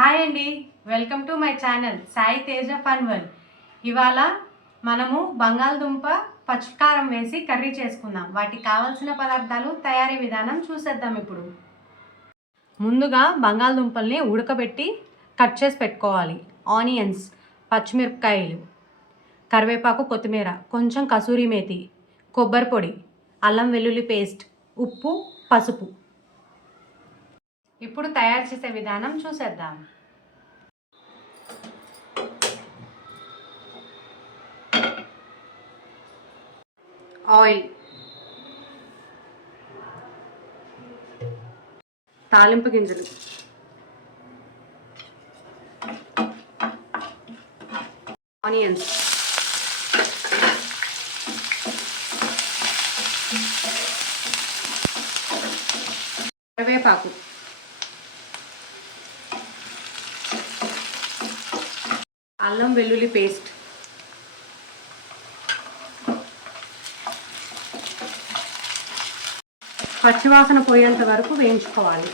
Hi అండి. Welcome to my channel. Sai Teja fun one. ఇవాళ మనము బంగాళదుంప పచ్చికారం వేసి కర్రీ చేసుకుందాం. వాటికి కావాల్సిన పదార్థాలు తయారీ విధానం చూసేద్దాం ఇప్పుడు. ముందుగా బంగాళదుంపల్ని ఉడకబెట్టి కట్ చేసి పెట్టుకోవాలి. ఆనియన్స్ పచ్చిమిరపకాయలు కరివేపాకు కొత్తిమీర కొంచెం కసూరి మేతి కొబ్బరి పొడి అల్లం వెల్లుల్లి పేస్ట్ ఉప్పు పసుపు. ఇప్పుడు తయారు చేసే విధానం చూసేద్దాం. ఆయిల్. తాలింపు గింజలు. ఆనియన్స్. కరివేపాకు. అల్లం వెల్లుల్లి పేస్ట్. పచ్చివాసన పోయేంత వరకు వేయించుకోవాలి.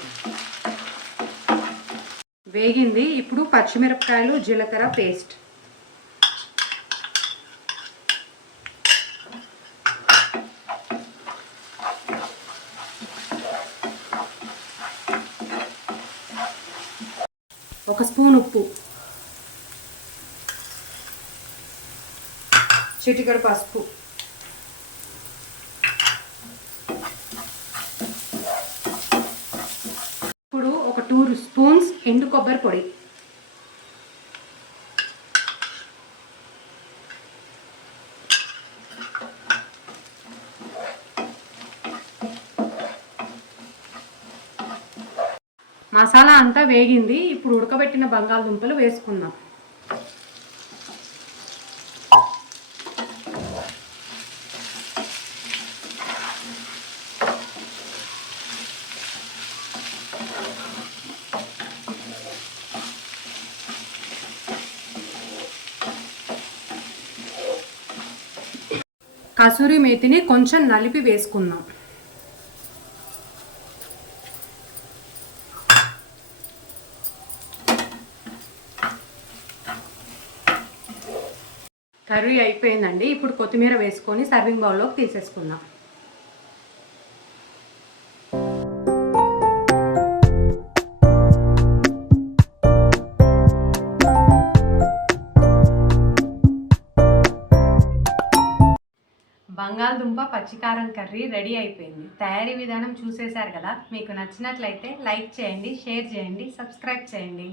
వేగింది ఇప్పుడు పచ్చిమిరపకాయలు జీలకర్ర పేస్ట్. ఒక స్పూన్ ఉప్పు. చిటికడ పసుపు ఇప్పుడు మూడు స్పూన్స్ ఎండు కొబ్బరి పొడి. మసాలా అంతా వేగింది. ఇప్పుడు ఉడకబెట్టిన బంగాళదుంపలు వేసుకుందాం. కసూరి మేతిని కొంచెం నలిపి వేసుకుందాం. కర్రీ అయిపోయిందండి. ఇప్పుడు కొత్తిమీర వేసుకొని సర్వింగ్ బౌల్లోకి తీసేసుకుందాం. బంగాళదుంప పచ్చికారం కర్రీ రెడీ అయిపోయింది. తయారీ విధానం చూసేశారు కదా? మీకు నచ్చినట్లయితే లైక్ చేయండి షేర్ చేయండి సబ్స్క్రైబ్ చేయండి.